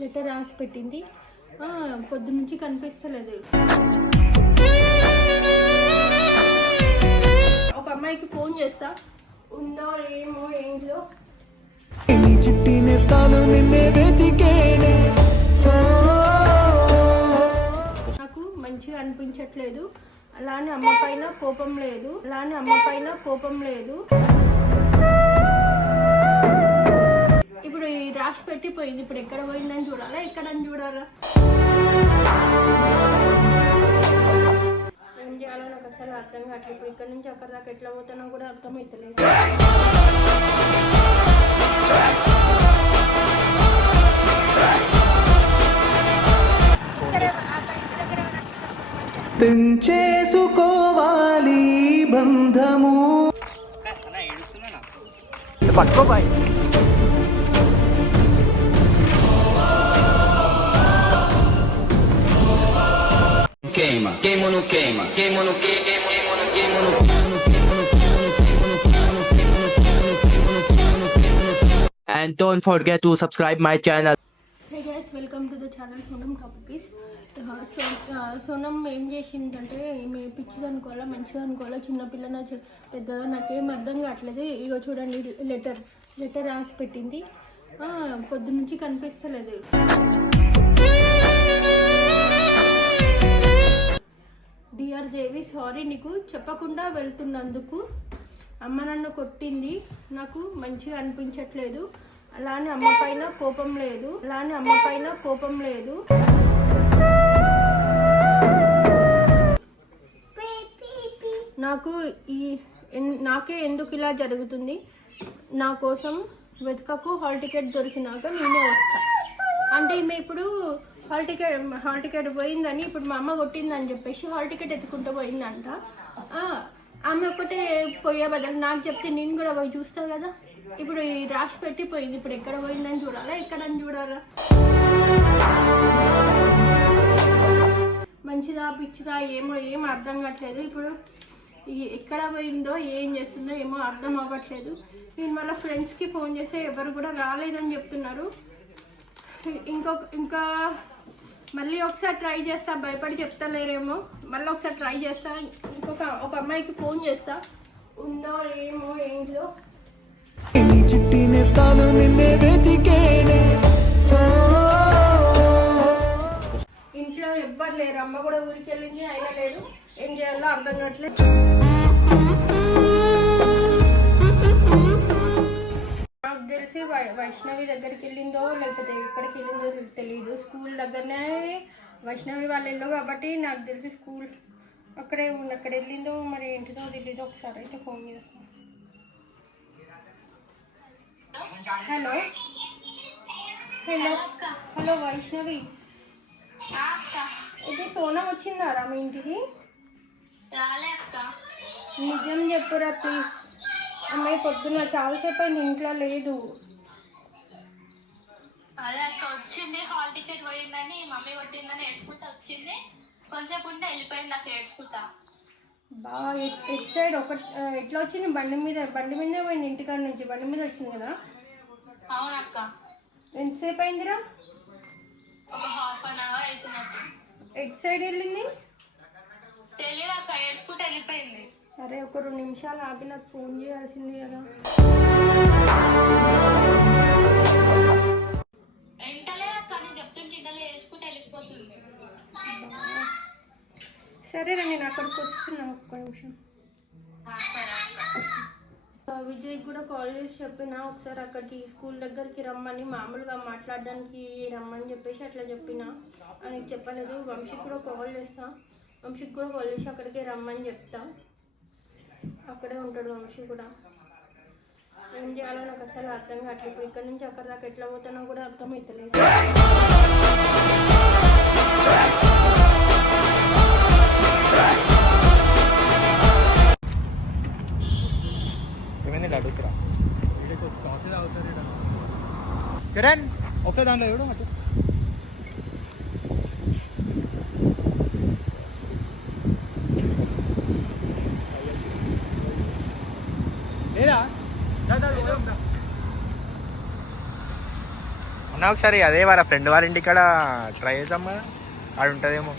Letter రాసి పెట్టింది. పొద్దు నుంచి కనిపిస్తలేదు. ఒక అమ్మాయికి ఫోన్ చేస్తా, ఉందో ఏమో ఏంట్లో. నాకు మంచిగా అనిపించట్లేదు. అలానే అమ్మ పైన కోపం లేదు. ఇప్పుడు ఈ రాసి పెట్టిపోయింది. ఇప్పుడు ఎక్కడ పోయిందని చూడాలా, ఎక్కడని చూడాలా, ఏం చేయాలో నాకు అసలు అర్థం కావట్లేదు. ఇప్పుడు ఇక్కడ నుంచి అక్కడ దాకా ఎట్లా పోతానో కూడా అర్థమవుతలేదు. తెంచేసుకోవాలి బంధము. పట్టుకోబాయ్. Queima, queima no queima, queima no queima, queima no queima no queima. And don't forget to subscribe my channel. Hey guys, welcome to the channel Sonam Topics. Sonam ఏం చేసిందంటే, ఏమి పిచ్చిది అనుకోవాలా మంచిది అనుకోవాలా, చిన్నపిల్లన పెద్దగా నాకేం అర్థం కావట్లేదు. ఇగో చూడండి, లెటర్ రాసి పెట్టింది. పొద్దు నుంచి కనిపిస్తలేదు. డియర్ దేవి, సారీ నీకు చెప్పకుండా వెళ్తున్నందుకు. అమ్మ నన్ను కొట్టింది, నాకు మంచిగా అనిపించట్లేదు. అలానే అమ్మ పైన కోపం లేదు. నాకే ఎందుకు ఇలా జరుగుతుంది. నా కోసం వెతకకు, హాల్ టికెట్ దొరికినాక నేనే వస్తా అంటే ఈమె ఇప్పుడు హాల్ టికెట్ పోయిందని, ఇప్పుడు మా అమ్మ కొట్టిందని చెప్పేసి హాల్ టికెట్ ఎత్తుకుంటూ పోయిందంట. ఆమె ఒక్కటే పోయే బదులు నాకు చెప్తే నేను కూడా పోయి చూస్తా కదా. ఇప్పుడు ఈ రాసి పెట్టిపోయింది. ఇప్పుడు ఎక్కడ పోయిందని చూడాలా, ఎక్కడని చూడాలా, మంచిదా పిచ్చిదా ఏం అర్థం కావట్లేదు. ఇప్పుడు ఎక్కడ పోయిందో ఏం చేస్తుందో ఏమో అర్థం అవ్వట్లేదు. నేను వాళ్ళ ఫ్రెండ్స్కి ఫోన్ చేస్తే ఎవరు కూడా రాలేదని చెప్తున్నారు. ఇంకా మళ్ళీ ఒకసారి ట్రై చేస్తా, భయపడి చెప్తలేరేమో. మళ్ళీ ఒకసారి ట్రై చేస్తా, ఒక అమ్మాయికి ఫోన్ చేస్తా, ఉందో ఏమో ఏంట్లో. ఇంట్లో ఎవ్వరు లేరు, అమ్మ కూడా ఊరికి వెళ్ళింది, అయినా లేదు. ఏం చేయాలో అర్థం కావట్లేదు. నాకు తెలిసి వైష్ణవి దగ్గరికి వెళ్ళిందో లేకపోతే ఎక్కడికి వెళ్ళిందో తెలియదు. స్కూల్ దగ్గరనే వైష్ణవి వాళ్ళ ఇల్లు కాబట్టి నాకు తెలిసి స్కూల్ అక్కడ వెళ్ళిందో మరి ఏంటిదో తెలీదు. ఒకసారి అయితే ఫోన్ చేస్తాను. హలో వైష్ణవి, ఇది సోనం వచ్చిందారా మీ ఇంటికి? నిజం చెప్పురా ప్లీజ్. అమ్మాయి పొద్దున్న చాలాసేపు అయింది, ఇంట్లో లేదు. అదే అక్క వచ్చింది, హాల్ టికెట్ పోయిందని మమ్మీ కొట్టిందని ఏడ్చుకుంటా వచ్చింది. కొంచెంసేపు ఉంటే వెళ్ళిపోయింది అక్క ఏడ్చుకుంటా. ఎట్ సైడ్ ఎట్లా వచ్చింది? బండి మీదే పోయింది. ఇంటికాడ నుంచి బండి మీద వచ్చింది కదా? అవునక్క. ఎంతసేపు అయిందిరా? ఒక హాఫ్ అన్ అవర్ అవుతున్నట్టు. ఎట్ సైడ్ వెళ్ళింది తెలియదు అక్క, ఏడ్చుకుంటూ వెళ్ళిపోయింది. సరే, ఒక 2 నిమిషాలు ఆపి నాకు ఫోన్ చేయాల్సింది కదా. ఎంటలేదు అక్క, నేను చెప్తుంటే ఇంటలే ఏడ్చుకుంటూ వెళ్ళిపోతుంది. సరేరా, నేను అక్కడికి వస్తున్నా, ఒక్క నిమిషం. విజయ్కి కూడా కాల్ చేసి చెప్పిన, ఒకసారి అక్కడికి స్కూల్ దగ్గరికి రమ్మని, మామూలుగా మాట్లాడడానికి రమ్మని చెప్పేసి అట్లా చెప్పిన. ఆయనకి చెప్పలేదు. వంశీకి కూడా కాల్ చేసి అక్కడికి రమ్మని చెప్తా. అక్కడే ఉంటాడు వంశీ కూడా. ఏం చేయాలో నాకు అసలు అర్థం కావట్లేదు. ఇప్పుడు ఇక్కడ నుంచి అక్కడ దాకా ఎట్లా పోతానో కూడా అర్థమవుతలేదు. చరణ్ ఒకసారి దాంట్లో చూడు అటు. లేదా అన్న ఒకసారి అదే వాళ్ళ ఫ్రెండ్ వాళ్ళ ఇంటికాడ ట్రై చేద్దాం కదా, ఆడ ఉంటుందేమో.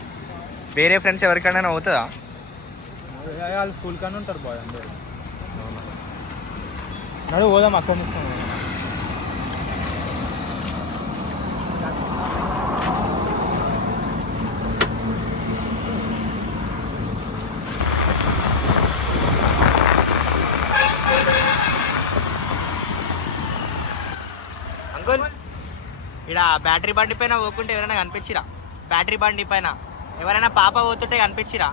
వేరే ఫ్రెండ్స్ ఎవరికైనా అవుతుందా? వాళ్ళు స్కూల్ కానీ ఉంటారు బాయ్ అందరు. నడు పోదాం అక్కడ నుంచి. అంకుల్ ఇక్కడ బ్యాటరీ బండి పైన పోకుంటే ఎవరైనా కనిపించిరా? బ్యాటరీ బండి పైన ఎవరైనా పాప పోతుంటే కనిపించిరా?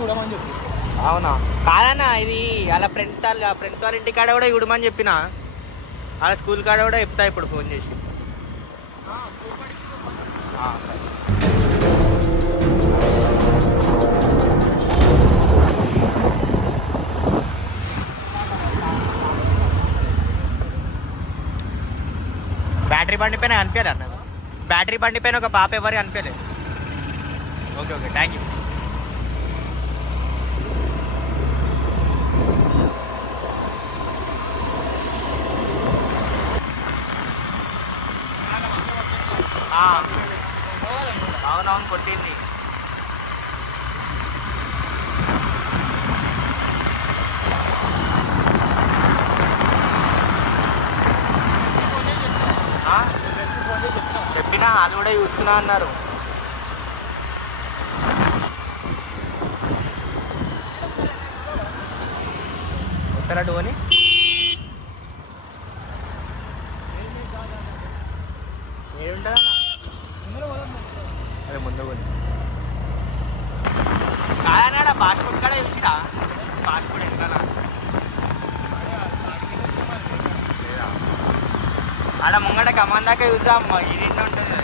చూడమని చెప్పి. అవునా? కాదన్న, ఇది వాళ్ళ ఫ్రెండ్స్ వాళ్ళ ఇంటి కాడ కూడా చూడమని చెప్పిన. వాళ్ళ స్కూల్ కాడ కూడా చెప్తా ఇప్పుడు ఫోన్ చేసి. బ్యాటరీ బండి పైన కనిపించాలి అన్న. బ్యాటరీ బండి పైన ఒక పాప ఎవరు కనిపించలేదు. Okay okay, thank you. అవునవును, కొట్టింది. చెప్పినా వాళ్ళు కూడా చూస్తున్నా అన్నారు. ఎక్కడట్టు కొని ఏముంటుందన్నా? అదే ముందు కొని కాదన్నాడా? ఫాస్ట్ ఫుడ్ కూడా చూసిరా? ఫాస్ట్ ఫుడ్ ఎందుకన్నా? ఆడ ముంగట కమాన్ దాకా చూద్దాం, ఈ రెండు ఉంటుంది.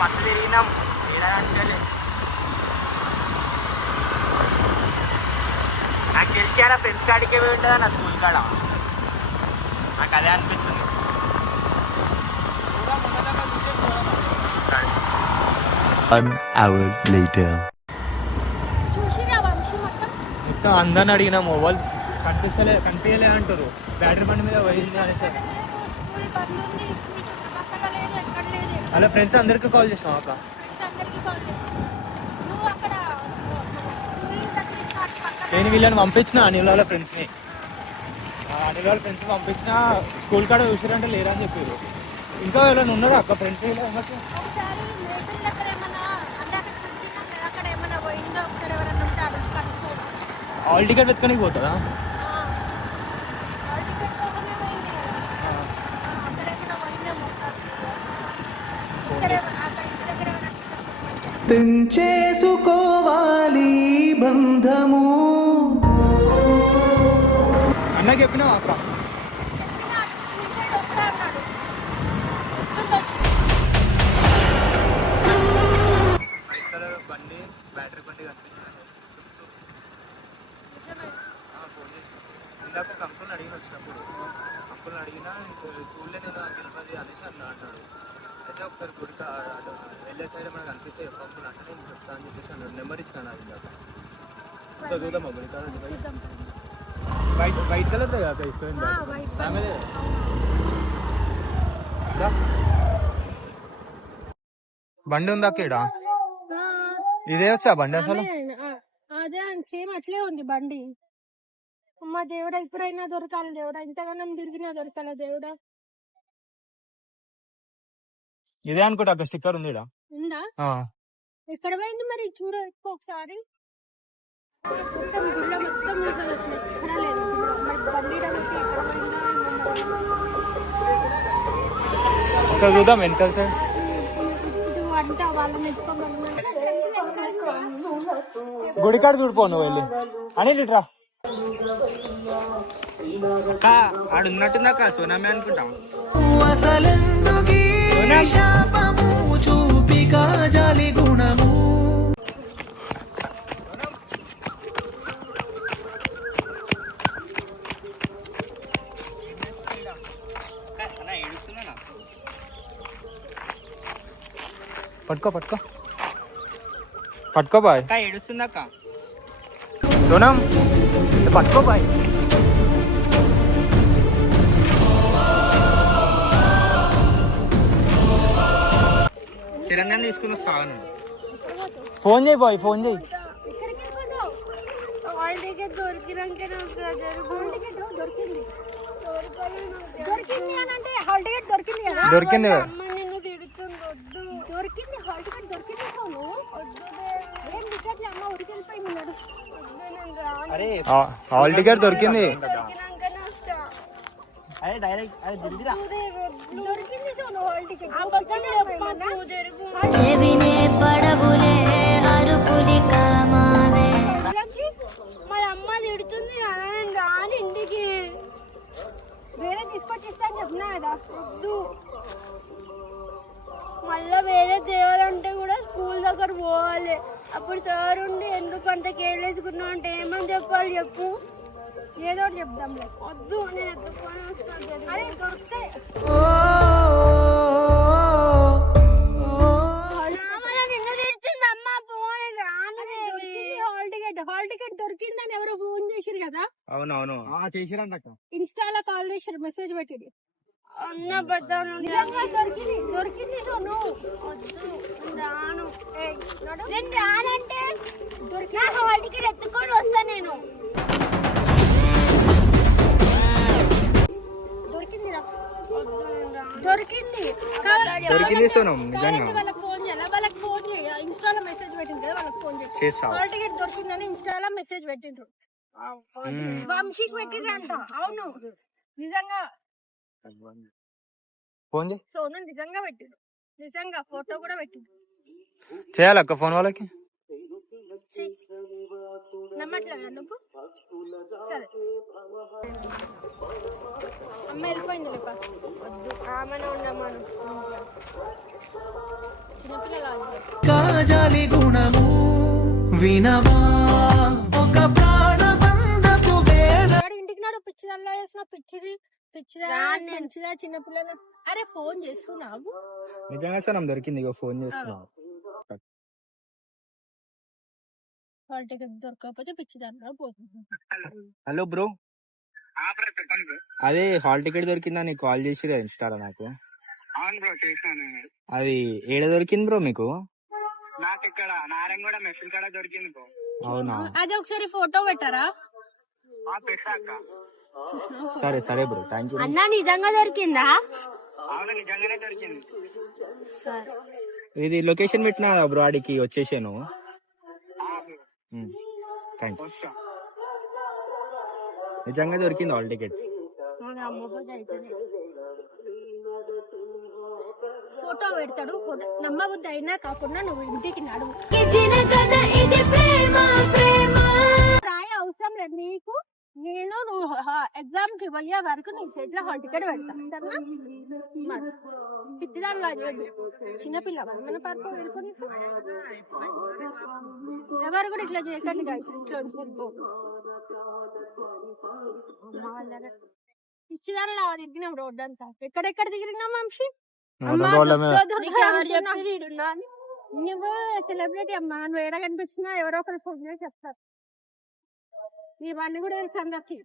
మస్తు తిరిగినాం. నాకు తెలిసి అలా ఫ్రెండ్స్ కాడికే పోయి ఉంటుందా నా స్కూల్ కాడ. నాకు అదే అనిపిస్తుంది. మొత్తం అందరిని అడిగినాము, వాళ్ళు కనిపించలే అంటారు. బ్యాటరీ బండి మీద పోయింది అనేసి అలా ఫ్రెండ్స్ అందరికీ కాల్ చేసాం అక్క. నేను వీళ్ళని పంపించిన అనిల్ వాళ్ళ ఫ్రెండ్స్ని. అనిల్ వాళ్ళ ఫ్రెండ్స్ పంపించిన స్కూల్ కాడ చూసారంటే లేరని చెప్పారు. ఇంకా ఎవరైనా ఉన్నారా అక్క ఫ్రెండ్స్? హాల్ టికెట్ వెతుకనికి పోతుందా? తెంచేసుకోవాలి బంధము. అన్నకి చెప్పినావా అక్క? బండి బ్యాటరీ బండి కనిపించింది. ఇందాక ఒక అంకుల్ని అడిగిన వచ్చినప్పుడు, అంకుల్ని అడిగినా స్కూల్లో నేను గెలిపది అనేసి అన్నాడు. అయితే ఒకసారి గుడికి వెళ్ళే సైడ్ మనకు అనిపిస్తే అంకుల్ అంటే నేను చెప్తా అని చెప్పేసి అన్నాడు. నెంబర్ ఇచ్చాను అది ఇందాక. చదువుదామా గుడికాడ? వైట్ కలర్ కదా తీసుకోండి వైట్ ఆమె బండి ఉందా అక్కడ ఇదే వచ్చా బండి అసలు అదే సేమ్ అట్లే ఉంది బండి. అమ్మ దేవుడా, ఇప్పుడైనా దొరకాలి దేవుడా, ఇంతగానం తిరిగినా దొరకాల దేవుడా. ఇదే అనుకుంటా అక్కడ స్టిక్కర్ ఉంది ఈడ. ఉందా? ఎక్కడ పోయింది మరి చూడ ఒకసారి. మొత్తం గుళ్ళ మొత్తం మూసలు వచ్చినాయి, ఎక్కడ లేదు గుళ్ళ. మరి బండి డబ్బుకి ఎక్కడ పోయిందో ఒకసారి చూద్దాం వెనకాల సైడ్. ఇటు అంట వాళ్ళని ఎత్తుకోగలను. గుడికాడ చూడిపో నువ్వు వెళ్ళి అనిల్ ఇట్రా. అక్క ఆడు ఉన్నట్టుందక్క సోనామే అనుకుంటాం. అసలెందుకీ శాపము చూపిక జాలి గుణము. పట్టుకో పట్టుకో పట్టుకో బాయ్. అక్క ఏడుస్తుందక్క. సోనం పట్టుకో బాయ్. చిరంగా తీసుకుని వస్తాను. ఫోన్ చేయి బాయ్, ఫోన్ చేయి. హాల్ టికెట్ దొరికినాక దొరికింది అని అంటే హాల్ టికెట్ దొరికింది కదా. దొరికింది కదా. అమ్మ నిన్ను తిడుతుంది, వద్దు. దొరికింది, హాల్ టికెట్ దొరికింది. ఏం టికెట్లు అమ్మ ఉరికెళ్ళిపోయింది. వద్దు, నేను రాను. అరే హాల్ టికెట్ దొరికింది. దొరికినాకనే వస్తా. అరే డైరెక్ట్ అది దిగిరా. దొరికింది సోను హాల్ టికెట్. ఆ పక్కన చెప్పన్నా చెవినే పడవులే అరుపులి కామావే. మా అమ్మ తిడుతుంది కదా, నేను రాను ఇంటికి. వేరే తీసుకొచ్చి ఇస్తా అని చెప్పినా కదా, వద్దు. మళ్ళా వేరే దేవాలంటే కూడా స్కూల్ దగ్గర పోవాలి. అప్పుడు సార్ ఉండి ఎందుకు అంత కేర్ వేసుకున్నావు అంటే ఏమని చెప్పాలి చెప్పు. ఏదో ఒకటి చెప్దాంలే. వద్దు, నేను ఎత్తుకొని వస్తాను. అదే దొరికితే నిన్ను తిడుతుంది అమ్మ. ఫోన్ రాను. హాల్ టికెట్ దొరికిందని ఎవరో ఫోన్ చేసిరు కదా. అవునవును చేసిరంట. ఇన్స్టాలో కాల్ చేసారు, మెసేజ్ పెట్టింది. అన్న పెద్దాను నిజంగా దొరికింది. దొరికింది సోను. రాను. నేను రానంటే దొరికిన హాల్ టికెట్ ఎత్తుకొని వస్తా నేను. దొరికింది దొరికింది దొరికింది సోనం నిజంగా. వాళ్ళకి ఫోన్ చేయాలి. వాళ్ళకి ఫోన్ చేయ, ఇన్స్టాలో మెసేజ్ పెట్టింది కదా, వాళ్ళకి ఫోన్ చేసి హాల్ టికెట్ దొరికిందని ఇన్స్టాలో మెసేజ్ పెట్టిండ్రు. వంశీకి పెట్టిండ్రంట. అవును నిజంగా ఫోన్ చేయి. సోను నిజంగా పెట్టిండ్రు. నిజంగా ఫోటో కూడా పెట్టిండ్రు. చేయాలక్క ఫోన్ వాళ్ళకి. నమ్మట్లేదా నువ్వు? సరే అమ్మ వెళ్ళిపోయింది లేప. వద్దు, ఆమెనే ఉండమను. చిన్నపిల్లలు కాజాలి గుణము వినవా ఒక ప్రాణబంధపు వేళ. ఇంటికి నాడు పిచ్చిదల్లా చేసిన పిచ్చిది పిచ్చిదా మంచిదా చిన్నపిల్లలు. అరే ఫోన్ చేస్తున్నావు నిజంగా సోనం దొరికింది. ఇగో ఫోన్ చేస్తున్నావు. హాల్ టికెట్ దొరకకపోతే పిచ్చిదల్లా పోతుంది. హలో బ్రో, అదే హాల్ టికెట్ దొరికిందా నీకు కాల్ చేసి ఇన్స్టాలో నాకు. అవును బ్రో, చేశాను. అది ఏడ దొరికింది బ్రో మీకు? నాకు ఇక్కడ నారాయణగూడ మెషిన్ కాడ దొరికింది బ్రో. అవునా, అదే ఒకసారి ఫోటో పెట్టారా? పెట్టాక. సరే సరే బ్రో, థ్యాంక్ యూ. అన్నా నిజంగా దొరికిందా? అవును, నిజంగానే దొరికింది. ఇది లొకేషన్ పెట్టినా బ్రో, ఆడికి వచ్చేసాను. Thank you. నిజంగా దొరికింది హాల్ టికెట్. ఫోటో పెడతాడు. నమ్మబుద్ధి అయినా కాకుండా నువ్వు ఇంటికి నడువు. ఇది ప్రేమ ప్రేమ రాయ అవసరం లేదు నీకు. నేను నువ్వు ఎగ్జామ్ కి పోయే వరకు నీ చేతిలో హాల్ టికెట్ పెడతాను. సరేనా? పిచ్చిదానిలా చేయదు. చిన్నపిల్ల మన పర్పు వెళ్ళుకొని ఎవరు కూడా ఇట్లా చేయకండి guys. ఇట్లా పిచ్చిదానిలా తిరిగినాం రోడ్ అంతా. ఎక్కడెక్కడ దిగినాం వంశీ? నువ్వు సెలబ్రిటీ అమ్మా, నువ్వు ఏడా కనిపించినా ఎవరో ఒకరు ఫోన్ చేసి చెప్తారు. ఇవన్నీ కూడా తెలుసు అందరికి.